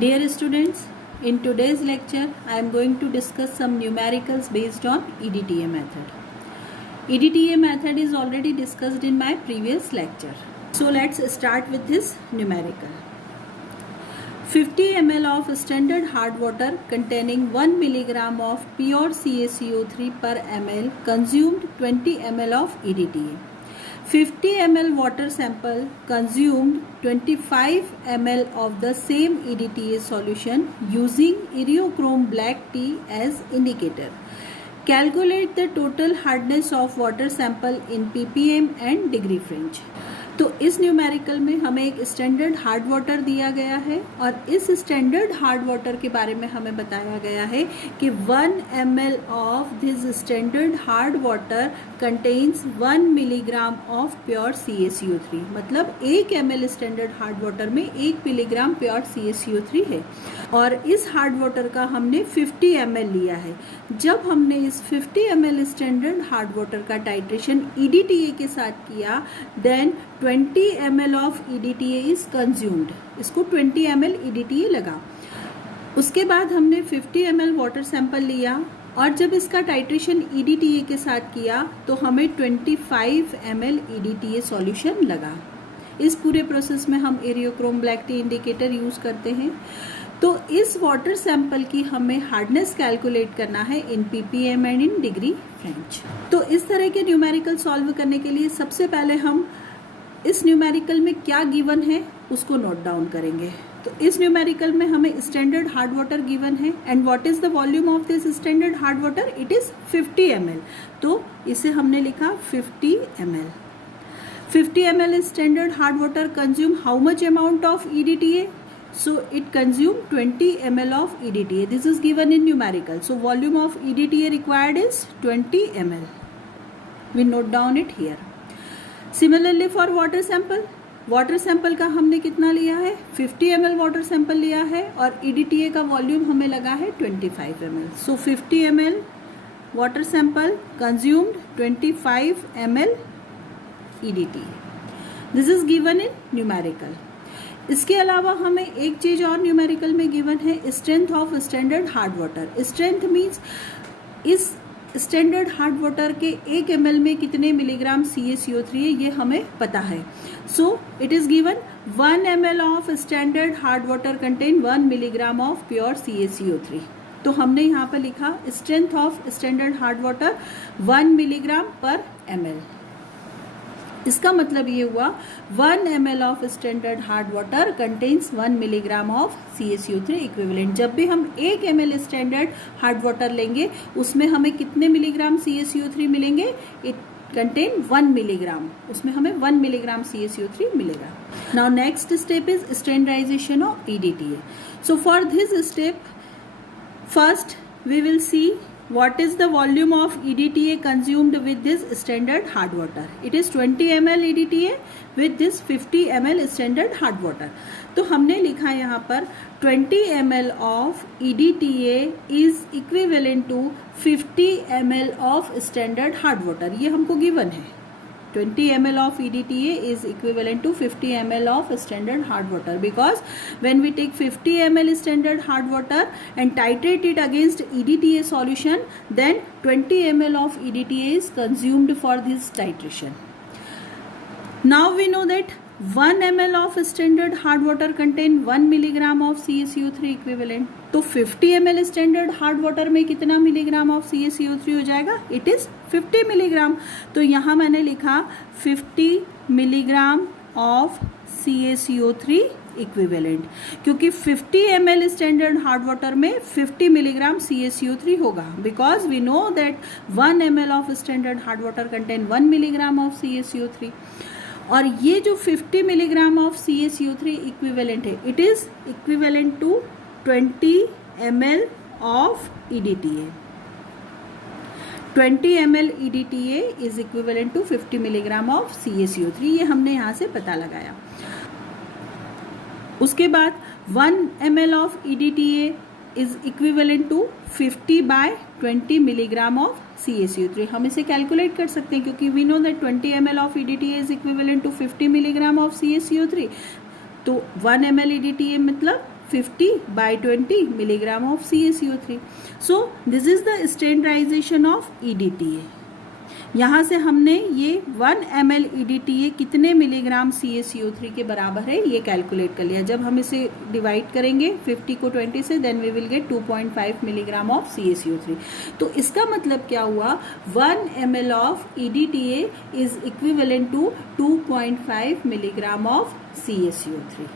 Dear students, in today's lecture, I am going to discuss some numericals based on EDTA method. EDTA method is already discussed in my previous lecture. So let's start with this numerical. 50 ml of standard hard water containing 1 milligram of pure CaCO3 per ml consumed 20 ml of EDTA. 50 ml water sample consumed 25 ml of the same EDTA solution using Eriochrome black tea as indicator. Calculate the total hardness of water sample in ppm and degree French. तो इस numerical में हमें एक standard hard water दिया गया है और इस स्टैंडर्ड हार्ड वाटर के बारे में हमें बताया गया है कि 1 ml of this standard hard water contains 1 milligram of pure CaCO3. मतलब 1 ml स्टैंडर्ड हार्ड वाटर में 1 मिलीग्राम प्योर CaCO3 है और इस हार्ड वाटर का हमने 50 ml लिया है. जब हमने इस 50 ml स्टैंडर्ड हार्ड वाटर का टाइट्रेशन EDTA के साथ किया, then 20 ml of EDTA is consumed. इसको 20 ml EDTA लगा. उसके बाद हमने 50 ml वाटर सैंपल लिया और जब इसका टाइट्रेशन EDTA के साथ किया तो हमें 25 ml EDTA सॉल्यूशन लगा. इस पूरे प्रोसेस में हम एरियोक्रोम ब्लैक टी इंडिकेटर यूज करते हैं. तो इस वाटर सैंपल की हमें हार्डनेस कैलकुलेट करना है इन ppm and in degree French. तो इस तरह के न्यूमेरिकल सॉल्व करने के लिए सबसे पहले हम इस न्यूमेरिकल में क्या गिवन है उसको नोट डाउन करेंगे. तो इस न्यूमेरिकल में हमें स्टैंडर्ड हार्ड वाटर गिवन है and what is the volume of this standard hard water? It is 50 ml. तो इसे हमने लिखा 50 ml. 50 ml standard hard water consume how much amount of EDTA? So it consumed 20 ml of EDTA. This is given in numerical. So volume of EDTA required is 20 ml. We note down it here. Similarly for water sample. Water sample का हमने कितना लिया है? 50 ml water sample लिया है और EDTA का volume हमें लगा है 25 ml. So 50 ml water sample consumed 25 ml EDTA. This is given in numerical. इसके अलावा हमें एक चीज और न्यूमेरिकल में गिवन है, strength of standard hard water. Strength means इस स्टैंडर्ड हार्ड वाटर के 1 ml में कितने मिलीग्राम CaCO3 है ये हमें पता है. सो it is given 1 ml of standard hard water contain 1 milligram of pure CaCO3. तो हमने यहाँ पर लिखा strength of standard hard water 1 milligram पर ml. इसका मतलब ये हुआ 1 ml of standard hard water contains 1 milligram of CaCO3 equivalent. जब भी हम 1 ml स्टैंडर्ड हार्ड वाटर लेंगे उसमें हमें कितने मिलीग्राम CaCO3 मिलेंगे? It contain 1 milligram. उसमें हमें 1 मिलीग्राम CaCO3 मिलेगा. Now next step is standardization of EDTA. So for this step first we will see what is the volume of EDTA consumed with this standard hard water. It is 20 ml EDTA with this 50 ml standard hard water. तो हमने लिखा यहाँ पर 20 ml of EDTA is equivalent to 50 ml of standard hard water. ये हमको given है. 20 ml of EDTA is equivalent to 50 ml of standard hard water because when we take 50 ml standard hard water and titrate it against EDTA solution, then 20 ml of EDTA is consumed for this titration. Now we know that 1 ml of standard hard water contain 1 milligram of CaCO3 equivalent. तो 50 ml standard hard water में कितना milligram of CaCO3 हो जाएगा? It is 50 milligram. तो यहाँ मैंने लिखा 50 milligram of CaCO3 equivalent, क्योंकि 50 ml स्टैंडर्ड हार्ड वाटर में 50 मिलीग्राम CaCO3 होगा because we know that 1 ml of standard hard water contain 1 milligram of CaCO3 और ये जो 50 मिलीग्राम ऑफ CaCO3 इक्विवेलेंट है it is equivalent to 20 ml of EDTA. 20 ml EDTA is equivalent to 50 milligram of CaCO3. ये हमने यहाँ से पता लगाया. उसके बाद 1 ml of EDTA is equivalent to 50 by 20 milligram of CaCO3. हम इसे कैलकुलेट कर सकते हैं क्योंकि we know that 20 ml of EDTA is equivalent to 50 milligram of CaCO3. तो 1 ml EDTA मतलब 50/20 milligram of CaCO3. So this is the standardization of EDTA. यहाँ से हमने ये 1 ml EDTA कितने मिलीग्राम CaCO3 के बराबर है ये कैलकुलेट कर लिया. जब हम इसे डिवाइड करेंगे 50 को 20 से, then we will get 2.5 milligram of CaCO3. तो इसका मतलब क्या हुआ, 1 ml of EDTA is equivalent to 2.5 milligram of CaCO3.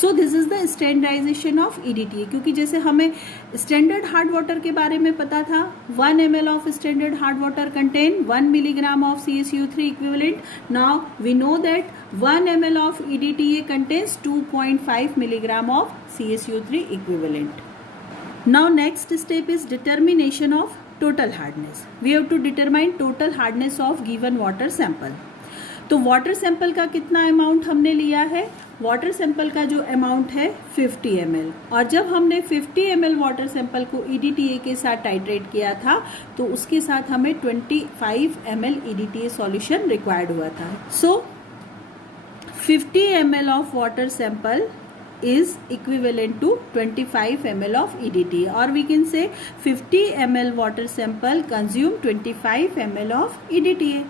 So this is the standardization of EDTA. क्योंकि जैसे हमें स्टैंडर्ड हार्ड वाटर के बारे में पता था, 1 ml of standard hard water contain 1 milligram of CaCO3 equivalent. Now we know that 1 ml of EDTA contains 2.5 milligram of CaCO3 equivalent. Now next step is determination of total hardness. We have to determine total hardness of given water sample. तो water sample का कितना amount हमने लिया है, water sample का जो amount है 50 ml. और जब हमने 50 ml वाटर सैंपल को EDTA के साथ टाइट्रेट किया था तो उसके साथ हमें 25 ml EDTA सॉल्यूशन रिक्वायर्ड हुआ था. सो 50 ml of water sample is equivalent to 25 ml of EDTA, or we can say 50 ml water sample consume 25 ml of EDTA.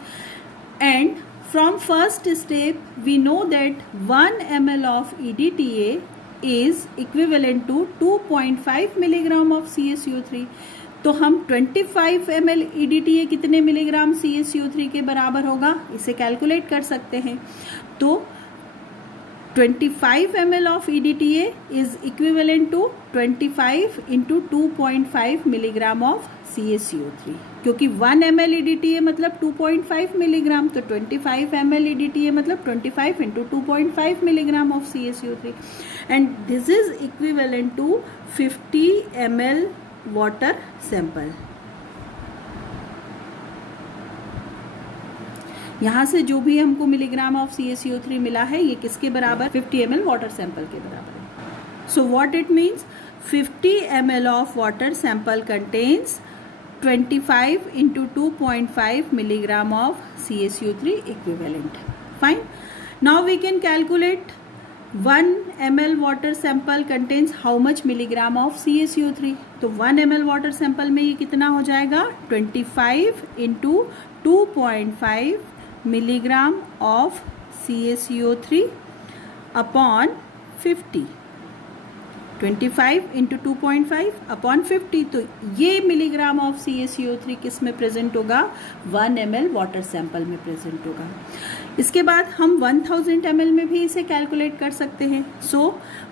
And from first step we know that 1 ml of EDTA is equivalent to 2.5 milligram of CaCO3. तो हम 25 ml EDTA कितने milligram CaCO3 के बराबर होगा इसे calculate कर सकते हैं. तो 25 ml of EDTA is equivalent to 25 into 2.5 milligram of CaCO3. क्योंकि 1 ml EDTA मतलब 2.5 मिलीग्राम, तो 25 ml EDTA मतलब 25 into 2.5 milligram of CaCO3. And this is equivalent to 50 ml water sample. यहाँ से जो भी हमको मिलीग्राम ऑफ CaCO3 मिला है ये किसके बराबर, 50 ml वाटर सैंपल के बराबर है. So what it means, 50 ml of water sample contains 25 into 2.5 milligram of CaCO3 equivalent. Fine. Now we can calculate 1 ml water sample contains how much milligram of CaCO3. तो 1 ml water sample में ये कितना हो जाएगा, 25 into 2.5 milligram of CaCO3 upon 50. 25 into 2.5 upon 50. तो ये milligram of CaCO3 किस में प्रेजेंट होगा, 1 ml वाटर सैंपल में प्रेजेंट होगा. इसके बाद हम 1000 ml में भी इसे कैलकुलेट कर सकते हैं. सो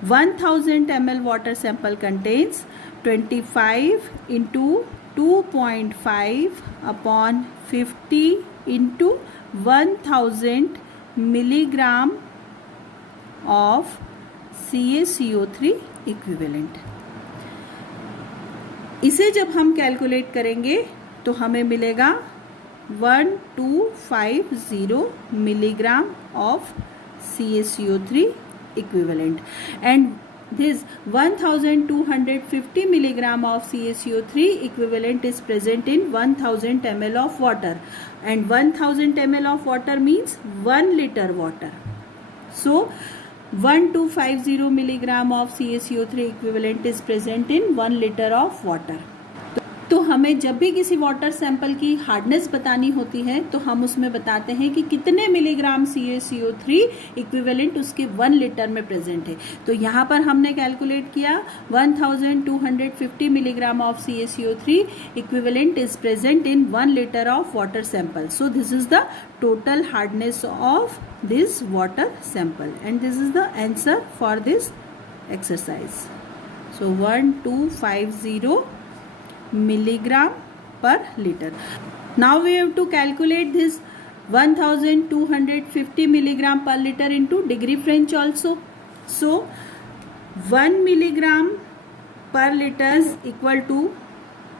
1000 ml water sample contains 25 into 2.5 upon 50 into 1000 milligram of CaCO3 equivalent. इसे जब हम कैलकुलेट करेंगे तो हमें मिलेगा 1250 milligram of CaCO3 equivalent. And this 1250 milligram of CaCO3 equivalent is present in 1000 ml of water, and 1000 ml of water means 1 liter water. So 1250 milligram of CaCO3 equivalent is present in 1 liter of water. तो हमें जब भी किसी water sample की hardness बतानी होती है तो हम उसमें बताते हैं कि कितने मिलीग्राम CaCO3 इक्विवेलेंट उसके 1 लीटर में प्रेजेंट है. तो यहाँ पर हमने कैलकुलेट किया 1250 milligram of CaCO3 equivalent is present in 1 litre of water sample. So this is the total hardness of this water sample, and this is the answer for this exercise. So 1250 milligram per liter. Now we have to calculate this 1250 milligram per liter into degree French also. So 1 milligram per liter is equal to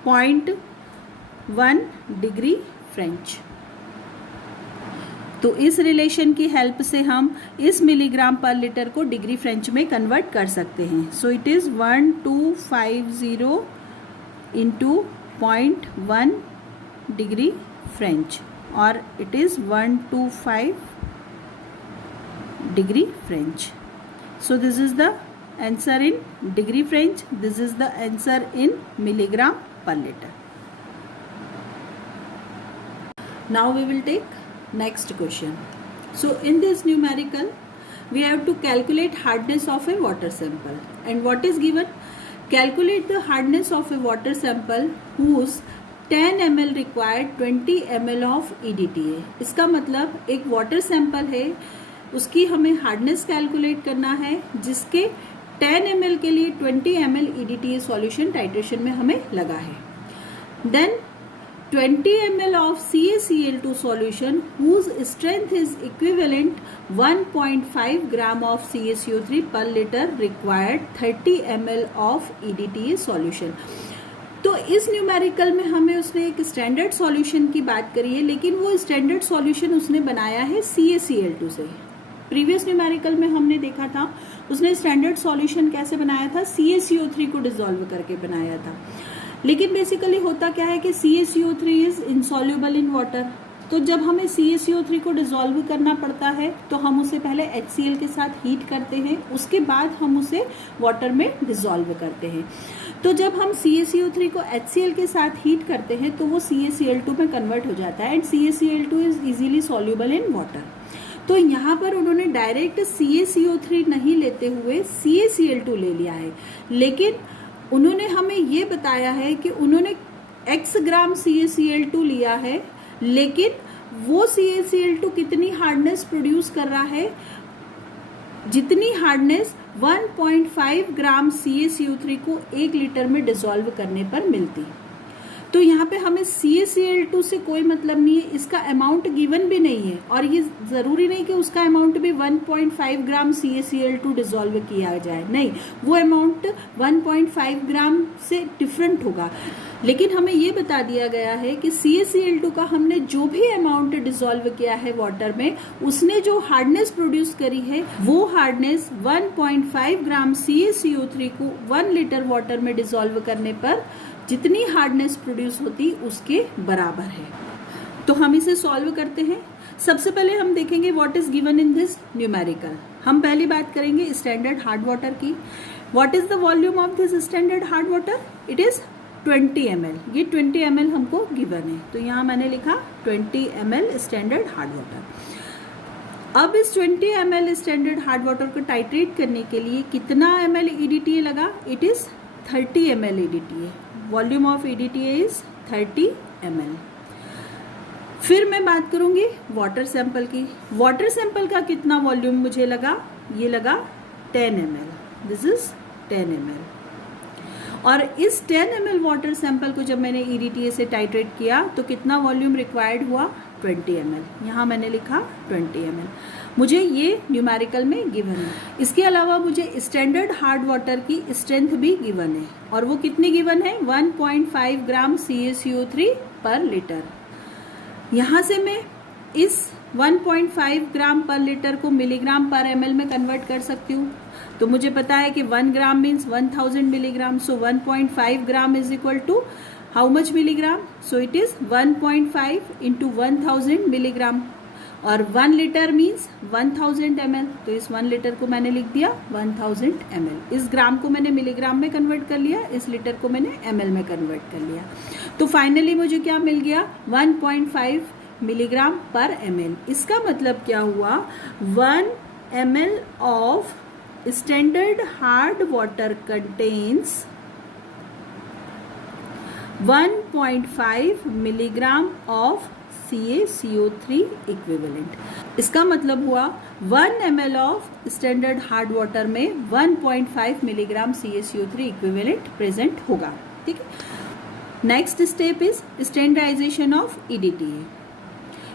0.1 degree French. तो इस relation की help से हम इस milligram per litre को degree French में convert कर सकते हैं. So it is 1250 into 0.1 degree French, और it is 125 degree French. So this is the answer in degree French. This is the answer in milligram per liter. Now we will take next question. So in this numerical, we have to calculate hardness of a water sample. And what is given? Calculate the hardness of a water sample whose 10 ml required 20 ml of EDTA. इसका मतलब एक water sample है, उसकी हमें hardness calculate करना है जिसके 10 ml के लिए 20 ml EDTA सॉल्यूशन टाइट्रेशन में हमें लगा है. Then 20 ml of CaCl2 solution whose strength is equivalent 1.5 gram of CaCO3 per liter required 30 ml of EDTA solution. तो इस न्यूमेरिकल में हमें उसने एक स्टैंडर्ड सॉल्यूशन की बात करी है, लेकिन वो स्टैंडर्ड सॉल्यूशन उसने बनाया है CaCl2 से. प्रीवियस न्यूमेरिकल में हमने देखा था उसने स्टैंडर्ड सॉल्यूशन कैसे बनाया था, CaCO3 को डिसॉल्व करके बनाया था. लेकिन बेसिकली होता क्या है कि CaCO3 is insoluble in water. तो जब हमें CaCO3 को डिसॉल्व करना पड़ता है तो हम उसे पहले HCl के साथ हीट करते हैं, उसके बाद हम उसे वाटर में डिसॉल्व करते हैं. तो जब हम CaCO3 को HCl के साथ हीट करते हैं तो वो CaCl2 में कन्वर्ट हो जाता है and CaCl2 is easily soluble in water. तो यहाँ पर उन्होंने डायरेक्ट CaCO3 नहीं लेते हुए CaCl2 ले लिया है, लेकिन उन्होंने हमें ये बताया है कि उन्होंने x ग्राम CaCl2 लिया है, लेकिन वो CaCl2 कितनी हार्डनेस प्रोड्यूस कर रहा है, जितनी हार्डनेस 1.5 ग्राम CaCO3 को 1 लीटर में डिसॉल्व करने पर मिलती. तो यहाँ पे हमें CaCl2 से कोई मतलब नहीं है, इसका अमाउंट गिवन भी नहीं है और ये ज़रूरी नहीं कि उसका अमाउंट भी 1.5 ग्राम CaCl2 डिसॉल्व किया जाए, नहीं, वो अमाउंट 1.5 ग्राम से डिफरेंट होगा. लेकिन हमें ये बता दिया गया है कि CaCl2 का हमने जो भी अमाउंट डिसॉल्व किया है वाटर में, उसने जो हार्डनेस प्रोड्यूस करी है वो हार्डनेस 1.5 ग्राम CaCO3 को 1 लीटर वाटर में डिसॉल्व करने पर जितनी हार्डनेस प्रोड्यूस होती उसके बराबर है. तो हम इसे सॉल्व करते हैं. सबसे पहले हम देखेंगे what is given in this numerical. हम पहली बात करेंगे स्टैंडर्ड हार्ड वाटर की. What is the volume of this standard hard water? It is 20 ml. ये 20 ml हमको गिवन है, तो यहाँ मैंने लिखा 20 ml स्टैंडर्ड हार्ड वाटर. अब इस 20 ml स्टैंडर्ड हार्ड वाटर को टाइट्रेट करने के लिए कितना ml EDTA लगा? It is 30 ml EDTA. Volume of EDTA is 30 ml. फिर मैं बात करूंगी वाटर सैंपल की. वाटर सैंपल का कितना वॉल्यूम मुझे लगा? ये लगा 10 ml. This is 10 ml. और इस 10 ml वाटर सैंपल को जब मैंने EDTA से टाइट्रेट किया तो कितना वॉल्यूम रिक्वायर्ड हुआ? 20 ml. यहाँ मैंने लिखा 20 ml. मुझे ये न्यूमेरिकल में गिवन है. इसके अलावा मुझे स्टैंडर्ड हार्ड वाटर की स्ट्रेंथ भी गिवन है, और वो कितनी गिवन है? 1.5 ग्राम CaCO3 पर लीटर. यहाँ से मैं इस 1.5 ग्राम पर लीटर को मिलीग्राम पर ml में कन्वर्ट कर सकती हूँ. तो मुझे पता है कि 1 gram means 1000 milligram. So 1.5 gram is equal to how much milligram? So it is 1.5 into 1000 milligram. और 1 लीटर मीन्स 1000 ml. तो इस 1 लीटर को मैंने लिख दिया 1000 ml. इस ग्राम को मैंने मिलीग्राम में कन्वर्ट कर लिया, इस लीटर को मैंने ml में कन्वर्ट कर लिया. तो फाइनली मुझे क्या मिल गया? 1.5 मिलीग्राम पर ml. इसका मतलब क्या हुआ? 1 ml of standard hard water contains 1.5 milligram of CaCO3 equivalent. इसका मतलब हुआ 1 ml of standard hard water में 1.5 मिलीग्राम CaCO3 इक्विवेलेंट प्रेजेंट होगा. ठीक है. Next step is standardization of EDTA.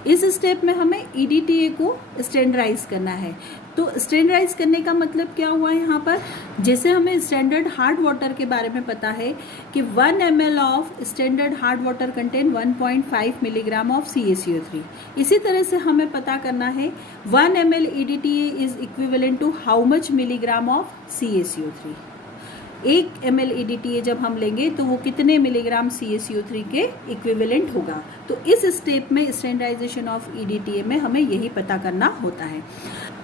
इस स्टेप में हमें EDTA को स्टैंडर्डाइज करना है. तो स्टैंडर्डाइज करने का मतलब क्या हुआ यहाँ पर? जैसे हमें स्टैंडर्ड हार्ड वाटर के बारे में पता है कि 1 ml of standard hard water contain 1.5 milligram of CaCO3. इसी तरह से हमें पता करना है 1 ml EDTA is equivalent to how much milligram of CaCO3. 1 ml EDTA जब हम लेंगे तो वो कितने मिलीग्राम CaCO3 के इक्विवेलेंट होगा। तो इस स्टेप में स्टैंडर्डाइजेशन ऑफ EDTA में हमें यही पता करना होता है।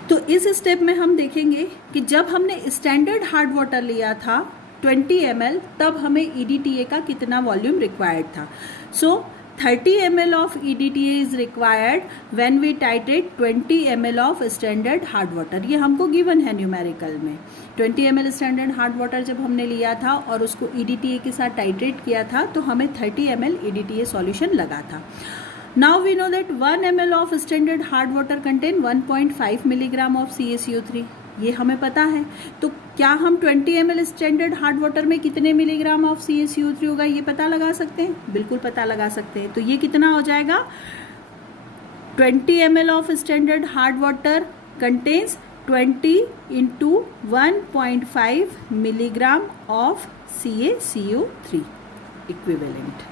तो इस स्टेप में हम देखेंगे कि जब हमने स्टैंडर्ड हार्ड वाटर लिया था 20 ml, तब हमें EDTA का कितना वॉल्यूम रिक्वायर्ड था। सो 30 ml of EDTA is required when we titrate 20 ml of standard hard water। ये हमको गिवन है न्यूमेरिकल में। 20 ml स्टैंडर्ड हार्ड वाटर जब हमने लिया था और उसको EDTA के साथ टाइट्रेट किया था तो हमें 30 ml EDTA सॉल्यूशन लगा था। Now we know that 1 ml of standard hard water contain 1.5 milligram of CaCO3। ये हमें पता है। तो क्या हम 20 ml स्टैंडर्ड हार्ड वाटर में कितने मिलीग्राम ऑफ CaCO3 होगा ये पता लगा सकते हैं? बिल्कुल पता लगा सकते हैं। तो ये कितना हो जाएगा? 20 ml of standard hard water contains 20 into 1.5 milligram of CaCO3 equivalent.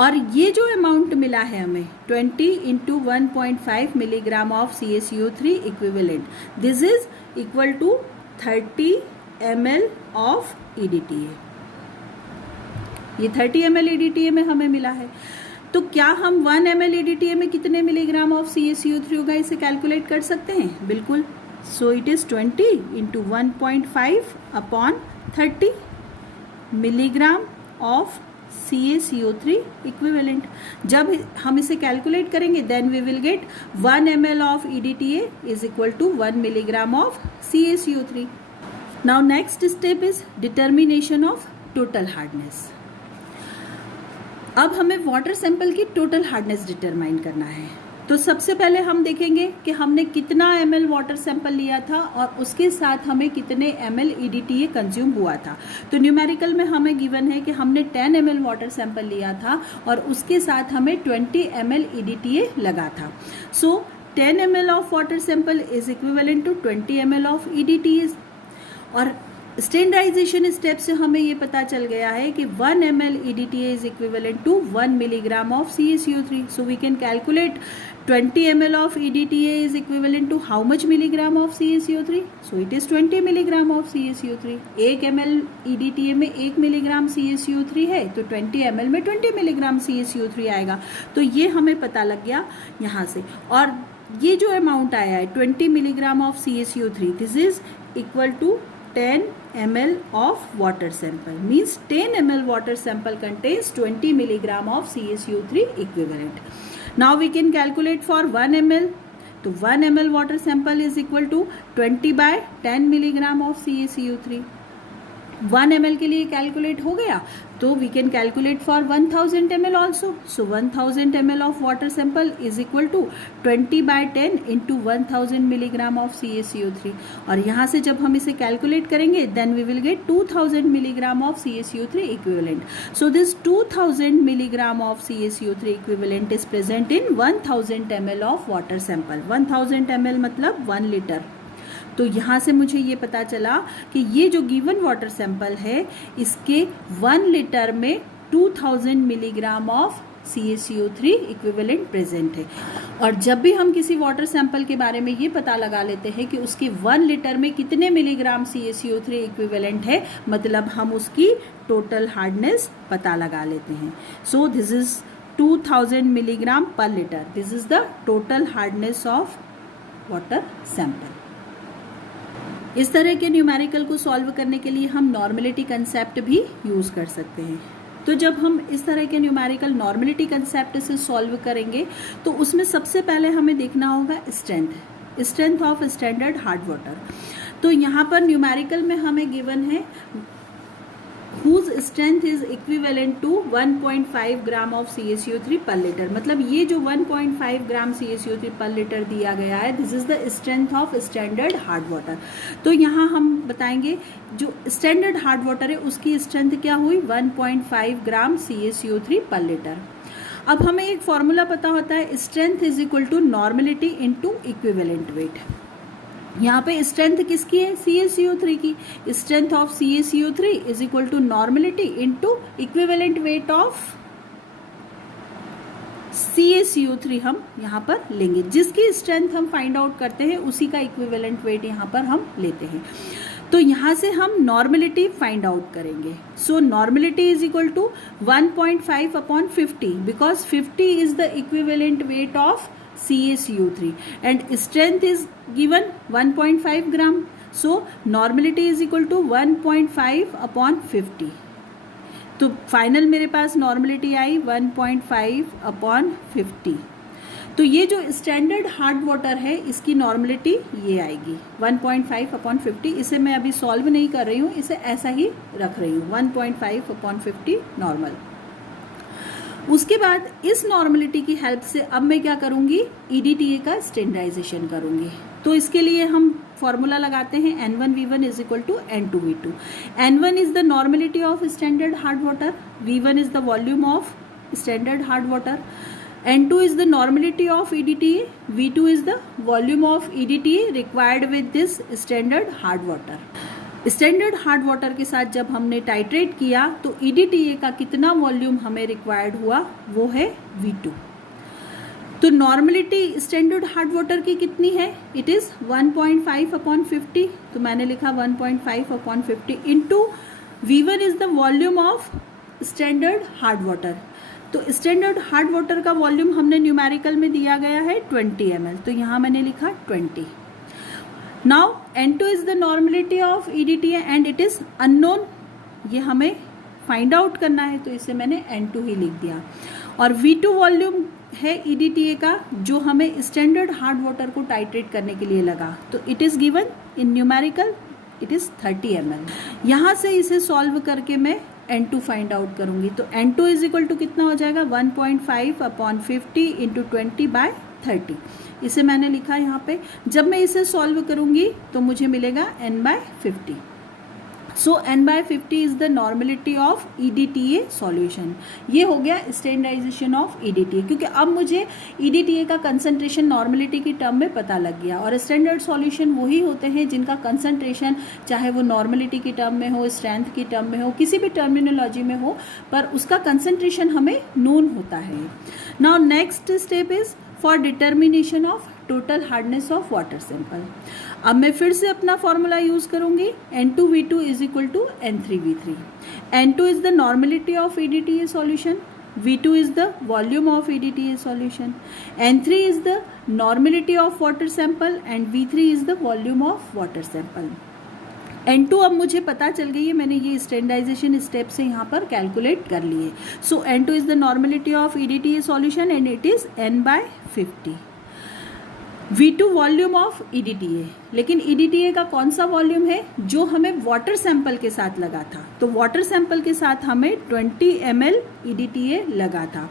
और ये जो अमाउंट मिला है हमें 20 into 1.5 milligram of CaCO3 equivalent, this is equal to 30 ml of EDTA। ये 30 ml EDTA में हमें मिला है। तो क्या हम 1 ml EDTA में कितने मिलीग्राम ऑफ CaCO3 होगा इसे कैलकुलेट कर सकते हैं? बिल्कुल। So it is 20 into 1.5 upon 30 milligram of CaCO3 equivalent. जब हम इसे कैलकुलेट करेंगे then we will get 1 ml of EDTA is equal to 1 milligram of CaCO3। Now next step is determination of total hardness. अब हमें water sample की total hardness determine करना है। तो सबसे पहले हम देखेंगे कि हमने कितना ml वाटर सैंपल लिया था और उसके साथ हमें कितने ml EDTA कंज्यूम हुआ था। तो न्यूमेरिकल में हमें गिवन है कि हमने 10 ml वाटर सैंपल लिया था और उसके साथ हमें 20 ml EDTA लगा था। So 10 ml of water sample is equivalent to 20 ml of EDTA। और स्टैंडर्डाइजेशन स्टेप से हमें ये पता चल गया है कि 1 ml EDTA is equivalent to 1 milligram of CaCO3। So we can calculate 20 ml of EDTA is equivalent to how much milligram of CaCO3? So it is 20 milligram of CaCO3। 1 ml EDTA में 1 milligram CaCO3 है तो 20 ml में 20 milligram CaCO3 आएगा। तो ये हमें पता लग गया यहाँ से। और ये जो अमाउंट आया है 20 milligram of CaCO3, this is equal to 10 ml of water sample, means 10 ml water sample contains 20 milligram of CaCO3 equivalent। Now we can calculate for 1 ml। तो 1 ml water sample is equal to 20 by 10 milligram of CaCO3। 1 ml के लिए calculate हो गया तो we can calculate for 1000 ml also. So 1000 ml of water sample is equal to 20 by 10 into 1000 milligram of CaCO3। और यहाँ से जब हम इसे कैलकुलेट करेंगे then we will get 2000 milligram of CaCO3 equivalent. So this 2000 milligram of CaCO3 equivalent is present in 1000 ml of water sample. 1000 ml मतलब 1 litre. तो यहाँ से मुझे ये पता चला कि ये जो गिवन वाटर सैंपल है इसके 1 लीटर में 2000 milligram of CaCO3 equivalent present है। और जब भी हम किसी वाटर सैंपल के बारे में ये पता लगा लेते हैं कि उसके 1 लीटर में कितने मिलीग्राम CaCO3 इक्विवेलेंट है, मतलब हम उसकी टोटल हार्डनेस पता लगा लेते हैं। सो this is 2000 milligram per litre, this is the total hardness of water sample. इस तरह के न्यूमेरिकल को सॉल्व करने के लिए हम नॉर्मलिटी कंसेप्ट भी यूज़ कर सकते हैं। तो जब हम इस तरह के न्यूमेरिकल नॉर्मलिटी कंसेप्ट से सॉल्व करेंगे तो उसमें सबसे पहले हमें देखना होगा strength of standard hard water. तो यहाँ पर न्यूमेरिकल में हमें गिवन है whose strength is equivalent to 1.5 gram of CaCO3 पर लीटर। मतलब ये जो 1.5 ग्राम CaCO3 पर लीटर दिया गया है this is the strength of standard hard water. तो यहाँ हम बताएंगे जो स्टैंडर्ड हार्ड वाटर है उसकी स्ट्रेंथ क्या हुई 1.5 ग्राम CaCO3 पर लीटर। अब हमें एक फॉर्मूला पता होता है strength is equal to normality into equivalent weight. यहाँ पे स्ट्रेंथ किसकी है CaCO3 की। Strength of CaCO3 is equal to normality into equivalent weight of CaCO3 हम यहाँ पर लेंगे। जिसकी स्ट्रेंथ हम फाइंड आउट करते हैं उसी का इक्विवेलेंट वेट यहाँ पर हम लेते हैं। तो यहाँ से हम नॉर्मेलिटी फाइंड आउट करेंगे. So normality is equal to 1.5 upon 50 because 50 is the equivalent weight of CaCO3 and strength is given 1.5 gram. So normality is equal to 1.5 upon 50. तो फाइनल मेरे पास नॉर्मेलिटी आई 1.5 अपॉन 50. तो ये जो स्टैंडर्ड हार्ड वाटर है इसकी normality ये आएगी 1.5 upon 50. इसे मैं अभी सॉल्व नहीं कर रही हूँ, इसे ऐसा ही रख रही हूँ 1.5 अपॉन 50 नॉर्मल. उसके बाद इस नॉर्मेलिटी की हेल्प से अब मैं क्या करूँगी, EDTA का स्टैंडर्डाइजेशन करूँगी. तो इसके लिए हम फॉर्मूला लगाते हैं N1V1 is equal to N2V2. N1 is the normality of standard hard water, V1 is the volume of standard hard water, N2 is the normality of EDTA, V2 is the volume of EDTA required with this standard hard water. Standard hard water के साथ जब हमने titrate किया तो EDTA का कितना volume हमें required हुआ, वो है V2. तो नॉर्मेलिटी स्टैंडर्ड हार्ड वाटर की कितनी है, इट इज़ 1.5 अपॉन 50. तो मैंने लिखा 1.5 upon 50 into V1 is the volume of standard hard water. तो स्टैंडर्ड हार्ड वाटर का वॉल्यूम हमने न्यूमेरिकल में दिया गया है 20 ml. तो यहाँ मैंने लिखा 20. Now N2 is the normality of EDTA and it is unknown, ये हमें फाइंड आउट करना है तो इसे मैंने N2 ही लिख दिया. और V2 वॉल्यूम है EDTA का जो हमें स्टैंडर्ड हार्ड वाटर को टाइट्रेट करने के लिए लगा. तो it is given in numerical, it is 30 ml. यहाँ से इसे सॉल्व करके मैं N2 फाइंड आउट करूंगी. तो N2 इज इक्वल टू कितना हो जाएगा 1.5 अपॉन 50 इंटू 20 बाय 30. इसे मैंने लिखा यहाँ पे. जब मैं इसे सॉल्व करूंगी तो मुझे मिलेगा N/50. So N/50 is the normality of EDTA solution. ये हो गया स्टैंडर्डाइजेशन ऑफ EDTA, क्योंकि अब मुझे EDTA का कंसंट्रेशन नॉर्मेलिटी की टर्म में पता लग गया. और स्टैंडर्ड सॉल्यूशन वही होते हैं जिनका कंसंट्रेशन चाहे वो नॉर्मेलिटी की टर्म में हो, स्ट्रेंथ की टर्म में हो, किसी भी टर्मिनोलॉजी में हो, पर उसका कंसंट्रेशन हमें नोन होता है. Now next step is for determination of total hardness of water sample. अब मैं फिर से अपना फॉर्मूला यूज करूंगी N2V2 is equal to N3V3. N2 is the normality of EDTA solution, V2 is the volume of EDTA solution, N3 is the normality of water sample and V3 is the volume of water sample. N2 अब मुझे पता चल गई है, मैंने ये standardisation step से यहाँ पर कैलकुलेट कर लिए. सो N2 is the normality of EDTA solution and it is N/50. V2 volume of EDTA, लेकिन EDTA का कौन सा वॉल्यूम है, जो हमें वाटर सैंपल के साथ लगा था. तो वाटर सैंपल के साथ हमें 20 ml EDTA लगा था.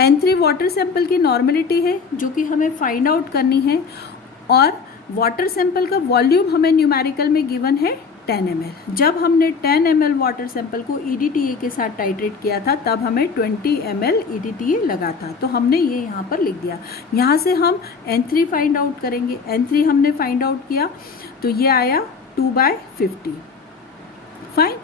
N3 वाटर सैंपल की नॉर्मेलिटी है जो कि हमें फाइंड आउट करनी है. और वाटर सैंपल का वॉल्यूम हमें न्यूमेरिकल में गिवन है 10 ml. जब हमने 10 ml वाटर सैंपल को EDTA के साथ टाइट्रेट किया था तब हमें 20 ml EDTA लगा था. तो हमने ये यहाँ पर लिख दिया. यहाँ से हम N3 फाइंड आउट करेंगे. N3 हमने फाइंड आउट किया तो ये आया 2/50. फाइन.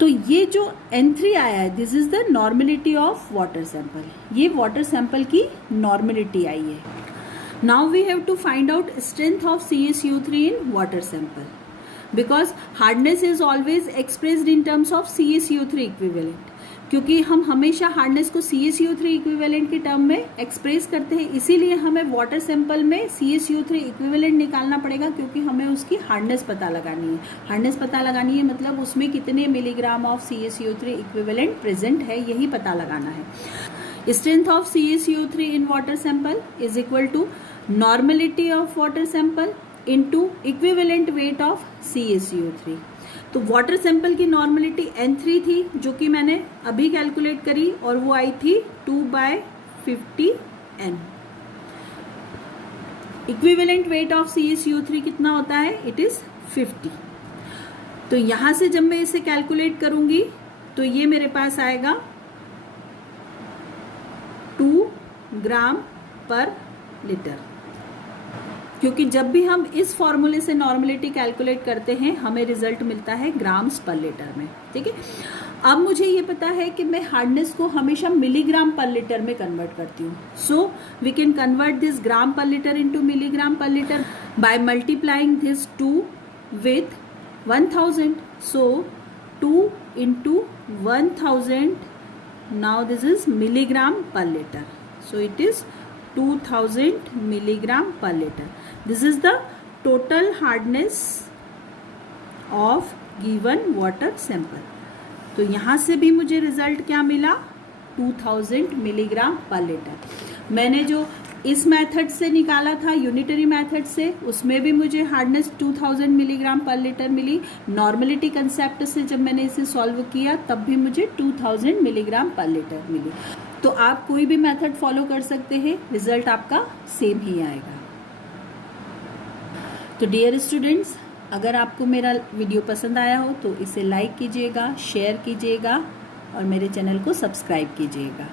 तो ये जो N3 आया है this is the normality of water sample. ये वाटर सैंपल की नॉर्मेलिटी आई है. Now we have to find out strength of CaCO3 in water sample because hardness is always expressed in terms of CaCO3 equivalent. क्योंकि हम हमेशा hardness को CaCO3 equivalent की term में express करते हैं, इसीलिए हमें वाटर सैंपल में CaCO3 इक्विवेलेंट निकालना पड़ेगा क्योंकि हमें उसकी हार्डनेस पता लगानी है. हार्डनेस पता लगानी है मतलब उसमें कितने milligram of CaCO3 equivalent present है, यही पता लगाना है. Strength of CaCO3 in water sample is equal to normality of water sample into equivalent weight of CaCO3. तो वाटर सैंपल की नॉर्मेलिटी N3 थी जो कि मैंने अभी कैलकुलेट करी और वो आई थी 2/50 N. Equivalent weight of CaCO3 कितना होता है, इट इज 50. तो यहां से जब मैं इसे कैलकुलेट करूंगी तो ये मेरे पास आएगा 2 ग्राम पर लीटर. क्योंकि जब भी हम इस फॉर्मूले से नॉर्मेलिटी कैलकुलेट करते हैं हमें रिजल्ट मिलता है ग्राम्स पर लीटर में. ठीक है. अब मुझे ये पता है कि मैं हार्डनेस को हमेशा मिलीग्राम पर लीटर में कन्वर्ट करती हूँ. So we can convert this gram per litre into milligram per litre by multiplying this 2 with 1000. So 2 into 1000, now this is milligram per liter. So it is 2000 milligram per liter. This is the total hardness of given water sample. तो यहाँ से भी मुझे result क्या मिला, 2000 milligram per litre. मैंने जो इस मेथड से निकाला था, यूनिटरी मेथड से, उसमें भी मुझे हार्डनेस 2000 मिलीग्राम पर लीटर मिली। नॉर्मलिटी कंसेप्ट से जब मैंने इसे सॉल्व किया तब भी मुझे 2000 मिलीग्राम पर लीटर मिली। तो आप कोई भी मेथड फॉलो कर सकते हैं, रिजल्ट आपका सेम ही आएगा। तो डियर स्टूडेंट्स, अगर आपको मेरा वीडियो पसंद आया हो तो इसे लाइक कीजिएगा, शेयर कीजिएगा और मेरे चैनल को सब्सक्राइब कीजिएगा।